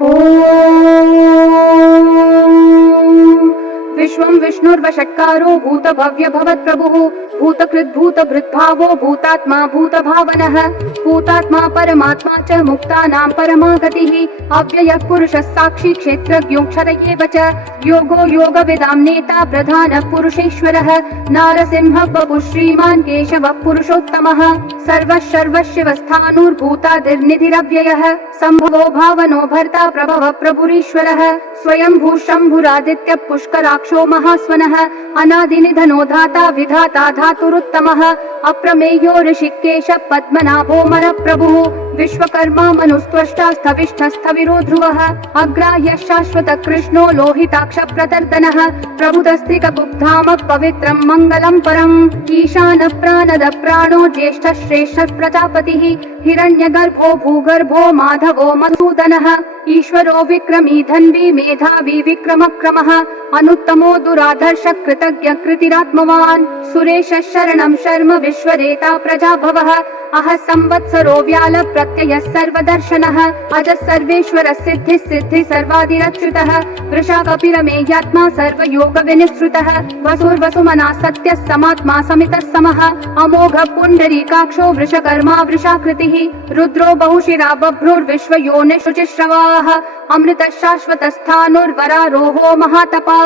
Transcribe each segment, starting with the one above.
Oh. विष्णुर्वषट्कारो भूतभव्य भवत्प्रभुः भूतकृद्भूतभृद्भावो भूतात्मा भूतभावनः, भूतात्मा परमात्मा च मुक्तानां परमा गतिः अव्ययः पुरुषः साक्षी क्षेत्रज्ञोऽक्षर एव च, योगो योगविदां नेता प्रधानः पुरुषेश्वरः नारसिंहः वपुः श्रीमान् केशवः पुरुषोत्तमः, सर्वः सर्वशिवस्थाणुर्भूतादिर्निधिरव्ययः सम्भवो भावनो भर्ता प्रभवः प्रभुरीश्वरः। स्वयंभू शम्भुरादित्य पुष्कराक्षो महास्वनः अनादिनिधनो धाता विधाता धातुरुत्तमः अप्रमेयो ऋषिकेश पद्मनाभो मरप्रभुः विश्वकर्मा मनुस्त्वष्टा स्थविष्ठस्थविरो ध्रुवः अग्राह्य शाश्वत कृष्णो लोहिताक्ष प्रदर्दनः प्रभुतस्त्रिकबुग्धाम पवित्रम् मङ्गलम् परम् ईशान प्राणद प्राणो ज्येष्ठ श्रेष्ठ प्रजापतिः हिरण्यगर्भो भूगर्भो माधवो मधुसूदनः ईश्वरो विक्रमी धन्वी मेधावी विक्रमक्रमः अनुत्तमो दुराधर्ष कृतज्ञ कृतिरात्मवान् सुरेश शरणं शर्म विश्वरेता प्रजाभवः। अह संवत्सरो व्याल प्रत्ययः सर्वदर्शनः। अज सर्वेश्वर सिद्धि सिद्धि सर्वादिरच्युतः। वृषा कपिरमेयात्मा सर्वयोग विनिसृतः वसुर्वसुमना सत्यः समात्मा समितः समः। अमोघ पुण्डरीकाक्षो वृषकर्मा वृषाकृतिः। रुद्रो बहुशिरा बभ्रुर्विश्वयोनि शुचिश्रवाः अमृतः शाश्वतस्थानुर्वरारोहो महातपाः।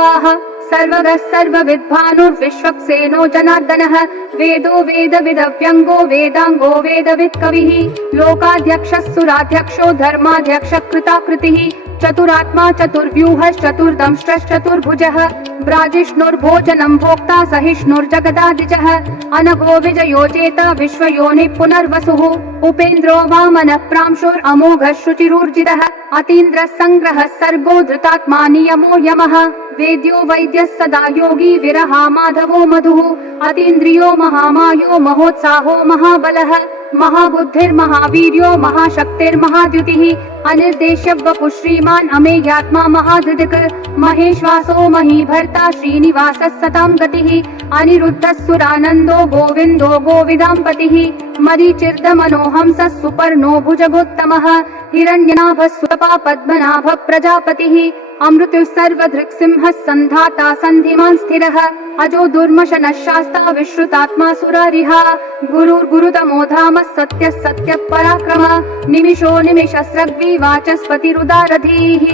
सर्वगः सर्वविद्भानुर्विश्वक्सेनो जनार्दनः। वेदो वेदविदव्यङ्गो वेदाङ्गो वेदवित् कविः लोकाध्यक्षः सुराध्यक्षो धर्माध्यक्ष कृताकृतिः चतुरात्मा चतुर्व्यूहश्चतुर्दंष्ट्रश्चतुर्भुजः। ब्राजिष्णुर्भोजनं भोक्ता सहिष्णुर्जगदादिजः। अनघो विजयोजेता विश्वयोनिः पुनर्वसुः। उपेन्द्रो वामनः प्रांशुरमोघः शुचिरूर्जितः अतीन्द्रः सङ्ग्रहः सर्गो धृतात्मा नियमो यमः वेद्यो वैद्यः सदा योगी विरहा माधवो मधुः अतीन्द्रियो महामायो महोत्साहो महाबलः महाबुद्धिर्महावीर्यो महाशक्तिर्महाद्युतिः अनिर्देश्य वपु श्रीमान् अमेयात्मा महाधृदिक् महेश्वासो महीभर्ता श्रीनिवासः सतां गतिः अनिरुद्धः सुरानन्दो गोविन्दो गोविदाम्पतिः मरीचिर्दमनोहंसः सुपर्णो भुजगोत्तमः हिरण्यनाभः सुतपा पद्मनाभः प्रजापतिः अमृतुः सर्वधृक्सिंहः सन्धाता सन्धिमान् स्थिरः अजो दुर्मशनः शास्ता विश्रुतात्मा सुरारिहा गुरुर्गुरुतमो धामः सत्यः सत्यः पराक्रमः निमिषो निमिषस्रग्वी वाचस्पतिरुदारधीः।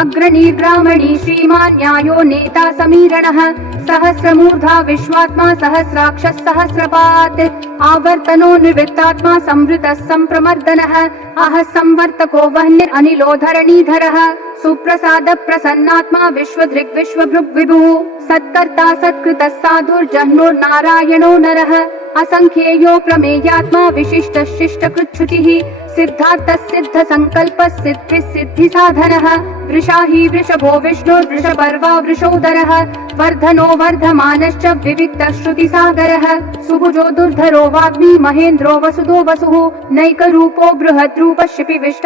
अग्रणीर्ग्रामणी श्रीमान् न्यायो नेता समीरणः सहस्रमूर्धा विश्वात्मा सहस्राक्षः सहस्रपात् आवर्तनो निवृत्तात्मा संवृतः सम्प्रमर्दनः अह संवर्तको वह्निर् अनिलो धरणीधरः सुप्रसाद प्रसन्नात्मा सत्कृतः साधुर्जह्नुर्नारायणो नरः। असङ्ख्येयो प्रमेयात्मा विशिष्ट शिष्ट कृच्छुचिः सिद्धार्थः सिद्ध संकल्प सिद्धि सिद्धि वृषा ही वृषभो वृषपर्वा वृषोदर, वर्धनो वर्धमान विविध श्रुति सागर सुभुजो दुर्धरो वाग्मी महेन्द्रो वसुतो वसुः, नैकरूपो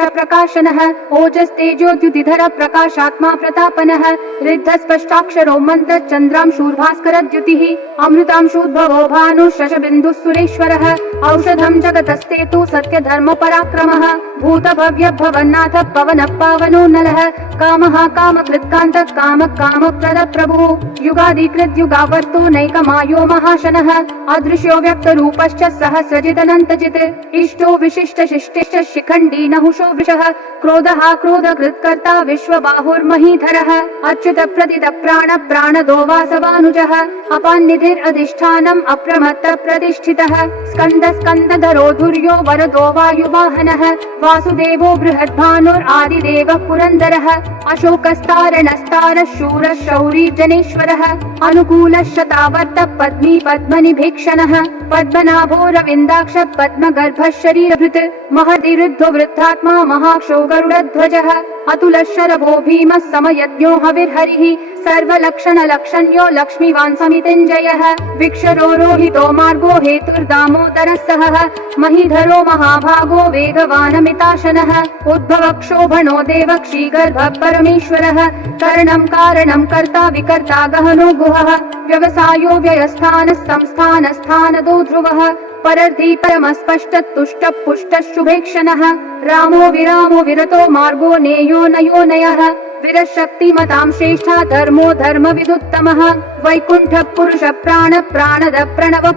प्रकाशन, ओजस्तेजोद्युतिधर प्रकाशात्मा प्रतापनः, ऋद्धस्पष्टाक्षरो मन्त्रश्चन्द्रां शूर्भास्करद्युतिः भानु भानुः शशबिन्दुः सुरेश्वरः, औषधं जगतस्ते भूत भव्य भूतभव्यभवन्नाथ पवन पावनो नल कामः कामकृत्कान्त काम कामप्रद प्रभुः। युगादिकृत् युगावर्तो नैकमायो महाशनः। अदृश्यो व्यक्तरूपश्च सहस्रजिदनन्तजित्। इष्टो विशिष्ट शिष्टिश्च शिखण्डी नहुषो वृषः। क्रोधः क्रोधकृत्कर्ता विश्वबाहुर्महीधरः। अच्युत प्रदित प्राण प्राणदो वासवानुजः अपान्निधिरधिष्ठानम् अप्रमत्त प्रतिष्ठितः। स्कन्द स्कन्दधरो धुर्यो वरदो वायुवाहनः वासुदेवो बृहद्भानुरादिदेवः पुरन्दरः अशोकस्तारणस्तारः शूरः शौरी जनेश्वरः अनुकूलः शतावर्त पद्मी पद्मनिभीक्षणः पद्मनाभो रविन्दाक्ष पद्मगर्भः शरीरभृत् महदिरुद्धो वृद्धात्मा महाक्षो गरुडध्वजः अतुलः शरभो भीमः समयज्ञो हविर्हरिः सर्वलक्षणलक्षण्यो लक्ष्मीवान् समितिञ्जयः विक्षरोहितो मार्गो हेतुर्दामोदरः सहः महीधरो महाभागो वेगवानमिताशनः। उद्भवक्षोभणो देवक्षीगर्भः परमेश्वरः करणं कारणं कर्ता विकर्ता गहनो गुहः। व्यवसायो व्ययस्थानः संस्थानस्थानदो ध्रुवः। परर्धि परमस्पष्टतुष्ट पुष्टः शुभेक्षणः रामो विरामो विरतो मार्गो नेयो नयो नयः विरशक्तिमतां श्रेष्ठा धर्मो धर्मविदुत्तमः। वैकुण्ठ पुरुष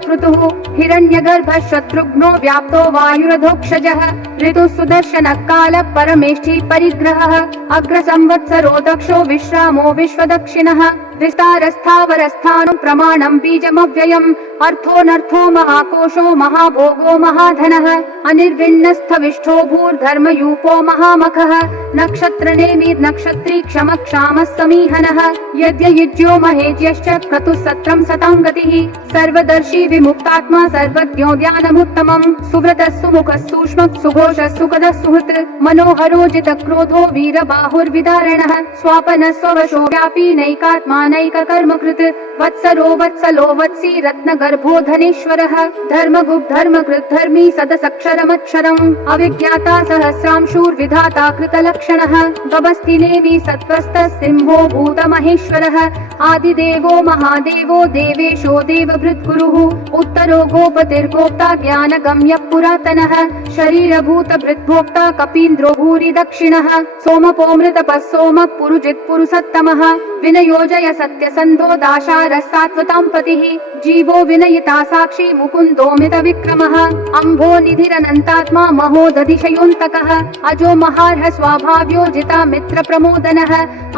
पृतुः हिरण्यगर्भ शत्रुघ्नो व्याप्तो वायुरधोक्षजः। ऋतुः सुदर्शन काल परमेष्ठी परिग्रहः। अग्रसंवत्सरो दक्षो विश्रामो विश्वदक्षिणः विस्तारस्थावरस्थानु प्रमाणं बीजमव्ययम्। अर्थोऽनर्थो महाकोशो महाभोगो महाधनः। अनिर्विण्णस्थविष्ठो भूर्धर्मयूपो महामखः। नक्षत्रनेमि नक्षत्री क्षम क्षामः समीहनः। यद्ययुज्यो महेज्यश्च क्रतुः सत्रं सतां गतिः। सर्वदर्शी विमुक्तात्मा सर्वज्ञो ध्यानमुत्तमम् सुव्रतः सुमुखः सूक्ष्मः सुघोषः सुखदः सुहृत्। मनोहरो जितक्रोधो वीरबाहुर्विदारणः। स्वापनः स्ववशो व्यापी नैकात्मा नैककर्मकृत् वत्सरो वत्सलो वत्सी रत्नगर्भो धनेश्वरः धर्मगुप् धर्मकृत् धर्मी सदसक्षरमक्षरम्। अविज्ञाता सहस्रांशूर्विधाता कृतलक्षणः। गभस्तिनेमि सत्त्वस्तः सिंहो भूतमहेश्वरः। आदिदेवो महादेवो देवेशो देवभृद्गुरुः उत्तरो गोपतिर्गोप्ता ज्ञानगम्यः पुरातनः। शरीरभूतभृद्भोक्ता कपीन्द्रो भूरि दक्षिणः सोमपोमृतपः सोमः पुरुजित् पुरुषत्तमः। विनयोजय सत्यसन्धो सात्वतां पतिः जीवो विनयिता साक्षी मुकुन्दोमित विक्रमः अम्भो निधिरनन्तात्मा महोदधिशयोऽन्तकः। अजो महार्ह स्वाभाव्यो जिता मित्र प्रमोदनः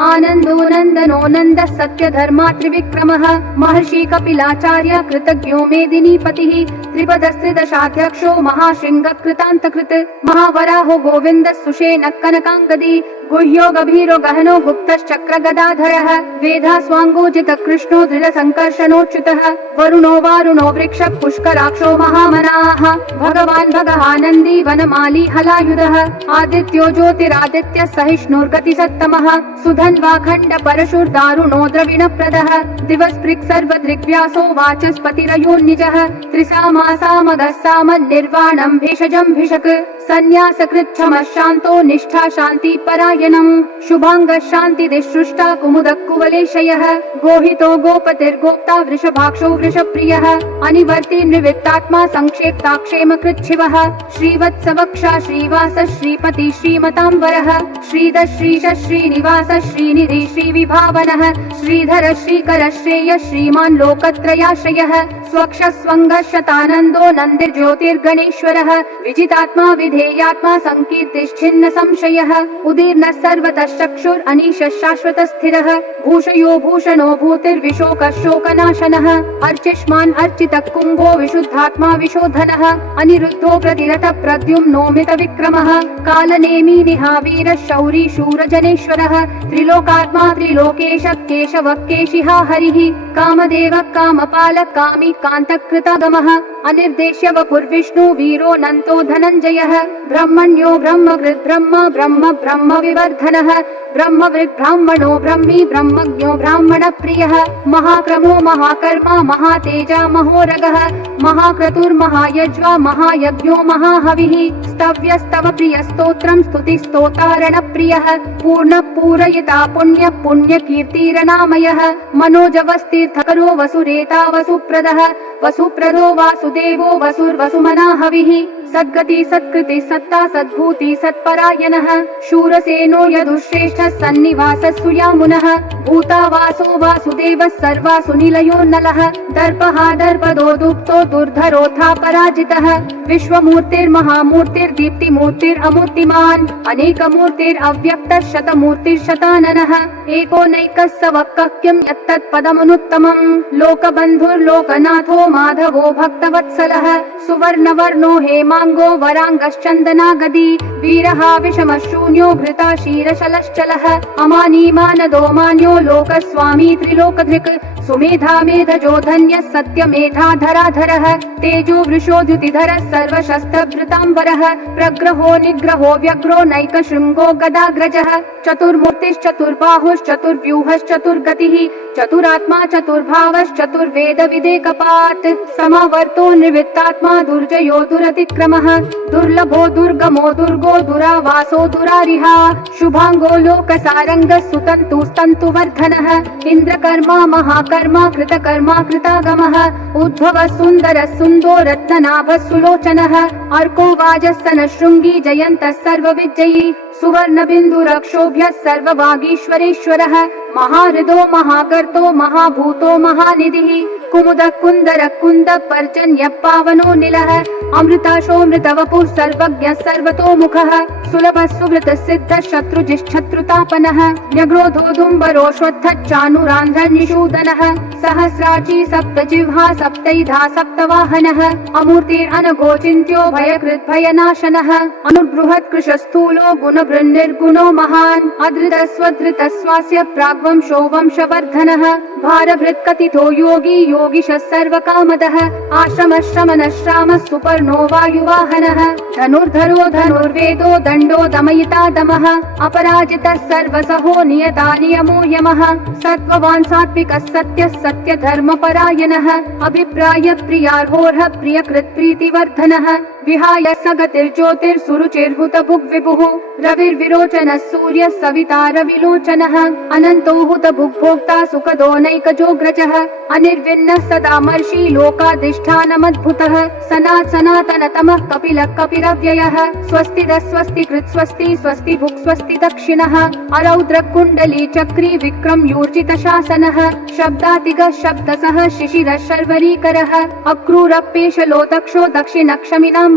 आनन्दो नन्दनो नन्दः सत्यधर्मा त्रिविक्रमः। महर्षि कपिलाचार्य कृतज्ञो मेदिनीपतिः त्रिपदस्त्रिदशाध्यक्षो महाशृङ्गकृतान्तकृत्। महावराहो गोविन्दः सुषेणः कनकाङ्गदी गुह्यो गभीरो गहनो गुप्तश्चक्र गदाधरः वेधा स्वाङ्गोजित कृष्णो दृढ सङ्कर्षणोच्युतः वरुणो वारुणो वृक्ष पुष्कराक्षो महामनाः भगवान् भगहानन्दी वनमाली हलायुधः आदित्यो ज्योतिरादित्य सहिष्णुर्गति सत्तमः सुधन्वाखण्ड परशुर्दारुणो द्रविणप्रदः दिवस्पृक् सर्वदृग्व्यासो वाचस्पतिरयोन्निजः त्रिसामासामगः सामन्निर्वाणम् भेषजम् भिषक् सन्न्यासकृच्छमः शान्तो निष्ठा शान्ति परायणम्। शुभाङ्गः शान्तिदिसृष्टा कुमुदः कुवलेशयः। गोहितो गोपतिर्गोप्ता वृषभाक्षो वृषप्रियः। अनिवर्ति निवृत्तात्मा संक्षेप्ता क्षेमकृच्छिवः श्रीवत्सवक्षा श्रीवास श्रीपति श्रीमताम्बरः। श्रीद श्रीश श्रीनिवास श्रीनिधि श्रीविभावनः। श्रीधर श्रीकर श्रेय श्रीमान् लोकत्रयाश्रयः। स्वक्ष स्वङ्गः शतानन्दो नन्दिर्ज्योतिर्गणेश्वरः। विजितात्मा विधेयात्मा सङ्कीर्तिश्छिन्न संशयः उदीर्णः सर्वतः चक्षुर् अनीश शाश्वत स्थिरः भूषयो भूषणो भूतिर्विशोकः शोकनाशनः अर्चिष्मान् अर्चितः कुम्भो विशुद्धात्मा विशोधनः। अनिरुद्धो प्रतिरथ प्रद्युम्नोमित विक्रमः कालनेमी निहावीरः शौरी शूरजनेश्वरः। त्रिलोकात्मा त्रिलोकेश केशवः केशिहा हरिः। कामदेवः कामपालः कामी कान्तकृतागमः अनिर्देश्य वपुर्विष्णु वीरो नन्तो धनञ्जयः। ब्रह्मण्यो ब्रह्म ब्रह्म ब्रह्म विवर्धनः ब्रह्मवृद्ब्राह्मणो ब्रह्मी ब्रह्मज्ञो ब्राह्मणप्रियः। महाक्रमो महाकर्मा महातेजा महोरगः। महाक्रतुर्महायज्वा महायज्ञो महाहविः। स्तव्यस्तव प्रियस्तोत्रम् स्तुतिस्तोतारणप्रियः। पूर्ण पूरयिता पुण्य पुण्यकीर्तिरनामयः। मनोजवस्तीर्थकरो वसुरेता वसुप्रदः वसुप्रदो वासुदेवो वसुर्वसुमना हविः सद्गति सत्कृति सत्ता सद्भूति सत्परायणः शूरसेनो यदुश्रेष्ठः सन्निवासः सुयामुनः भूता वासो वासुदेवः सर्वासु निलयो नलः दर्पः दर्पदो दुप्तो दुर्धरोथा पराजितः विश्वमूर्तिर्महामूर्तिर्दीप्तिमूर्तिरमूर्तिमान् अनेकमूर्तिरव्यक्तः शतमूर्तिर्शताननः एको नैकः स वक्कः किं यत्तत्पदमनुत्तमम् लोकबन्धुर्लोकनाथो माधवो भक्तवत्सलः सुवर्णवर्णो हेमाङ्गो वराङ्गश्चन्दनागदी वीरः विषमशून्यो भृता क्षीरशलश्चलः अमानीमानदो मान्यो लोकस्वामी त्रिलोकधृक्। सुमेधा मेधजो धन्यः सत्यमेधाधराधरः तेजो वृषो द्युतिधरः सर्वशस्त्रभृताम्बरः प्रग्रहो निग्रहो व्यग्रो नैक नैकशृङ्गो गदाग्रजः, चतुर्मूर्तिश्चतुर्बाहुश्चतुर्व्यूहश्चतुर्गतिः चतुरात्मा चतुर्भावश्चतुर्वेद विदेकपात् समावर्तो निवृत्तात्मा दुर्जयो दुरतिक्रमः, दुर्लभो दुर्गमो दुर्गो दुरावासो दुरारिहा, शुभाङ्गो लोकसारङ्गः सुतन्तुस्तन्तुवर्धनः इन्द्रकर्मा महाकर्मा कृतकर्मा कृतागमः। उद्भवः सुन्दरः सुन्दो रत्ननाभः सुलोचनः। अर्को वाजस्तनः शृङ्गी जयन्तः सर्वविजयी। सुवर्णबिन्दुरक्षोभ्यः सर्ववागीश्वरेश्वरः महाहृदो महाकर्तो महाभूतो महानिधिः कुमुदः कुन्दरः कुन्दः पर्जन्यः पावनो निलः। अमृताशोऽमृतवपुः सर्वज्ञः सर्वतोमुखः सुलभः सुवृतः सिद्धः शत्रुजिश्शत्रुतापनः न्यग्रोधोदुम्बरोषोत्थच्चानुरान्ध्रनिषूदनः सहस्राची सप्तजिह्वा सप्तैधा सप्तवाहनः। अमूर्तिरनघोचिन्त्यो भयकृद्भयनाशनः अनुबृहत्कृशस्थूलो गुणभृन्निर्गुणो महान्। अधृतस्वधृतस्वास्य प्राग्वंशो वंशवर्धनः भारभृत्कथितो योगी योगिशः सर्वकामदः आश्रमः श्रमणः श्रामः सुपर्णो वायुवाहनः धनुर्धरो धनुर्वेदो दण्डो दमयिता दमः अपराजितः सर्वसहो नियता नियमो यमः सत्त्ववान् सात्विकः सत्यः सत्यधर्मपरायणः अभिप्राय प्रियार्होर्ह प्रियकृत्प्रीतिवर्धनः विहाय सगतिर्ज्योतिर्सुरुचिर्हुत भुग्विभुः, रविर्विरोचनः सूर्यः सविता रविलोचनः, अनन्तो हुत भुग्भोक्ता सुखदो नैकजोग्रजः, अनिर्विन्नः सदा मर्षि लोकाधिष्ठानमद्भुतः सनात् सनातनतमः कपिलः कपिरव्ययः स्वस्तिदः स्वस्ति कृत् स्वस्ति भुक् स्वस्ति दक्षिणः, अरौद्र कुण्डली चक्री विक्रम यूर्जित शासनः, शब्दातिगः शब्दसः शिशिरः शर्वरीकरः अक्रूरप्येशलो दक्षो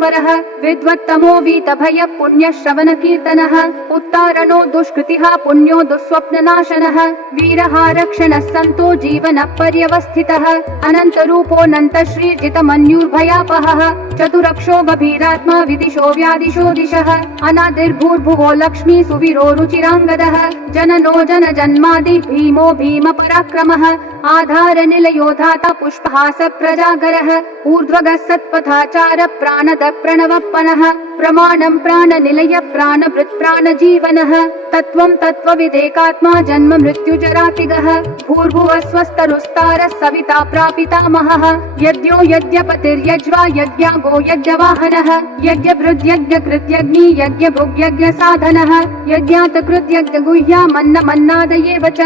दक्षिणक्षमिनाम्बरः विद्वत्तमो वीतभय पुण्यश्रवण कीर्तनः उत्तारणो दुष्कृतिः, पुण्यो दुःस्वप्ननाशनः वीरः रक्षणः सन्तो जीवन पर्यवस्थितः अनन्तरूपोऽनन्त श्रीर्जितमन्युर्भयापहः चतुरक्षो गभीरात्मा विदिशो व्यादिशो दिशः, अनादिर्भूर्भुवो लक्ष्मी सुवीरो रुचिराङ्गदः, जननो जन जन्मादि भीमो भीम पराक्रमः आधार निलयो धाता पुष्पहास प्रजागरः ऊर्ध्वगः सत्पथाचार प्राणद प्रणवपनः प्रमाणं प्राणनिलय प्राणभृत् प्राणजीवनः तत्त्वं तत्त्वविदेकात्मा जन्म मृत्युजरातिगः भूर्भुवः स्वस्तरुस्तारः सविता प्रापितामहः। यज्ञो यज्ञपतिर्यज्वा यज्ञागो यज्ञवाहनः यज्ञभृद्यज्ञकृत्यग्नि यज्ञभुग्यज्ञसाधनः यज्ञातकृत्यज्ञगुह्यामन्न मन्नादयेव च।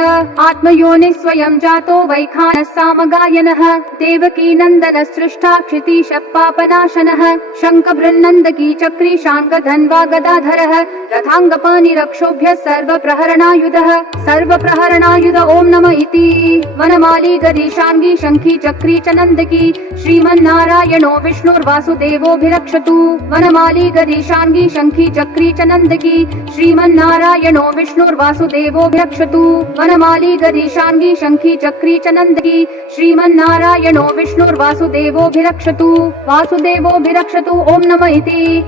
आत्मयोनिः स्वयं जातो वैखानः सामगायनः देवकी नन्दन सृष्टा क्षितीशः पापनाशनः शङ्खबृन्नन्दकी चक्री शाङ्गधन्वा गदाधरः रथाङ्गपाणिरक्षोभ्यः सर्वप्रहरणायुधः। सर्वप्रहरणायुध ॐ नम इति। वनमाली गदीशाङ्गी शङ्खी चक्री च नन्दकी। श्रीमन्नारायणो विष्णुर्वासुदेवोऽभिरक्षतु। वनमाली गदीशाङ्गी शङ्खी चक्री च नन्दकी। श्रीमन्नारायणो विष्णुर्वासुदेवोऽभिरक्षतु। वनमाली गदीशाङ्गी शङ्खी चक्री च नन्दकी। श्रीमन्नारायणो विष्णुर्वासुदेवोऽभिरक्षतु। वासुदेवोऽभिरक्षतु ॐ नम इति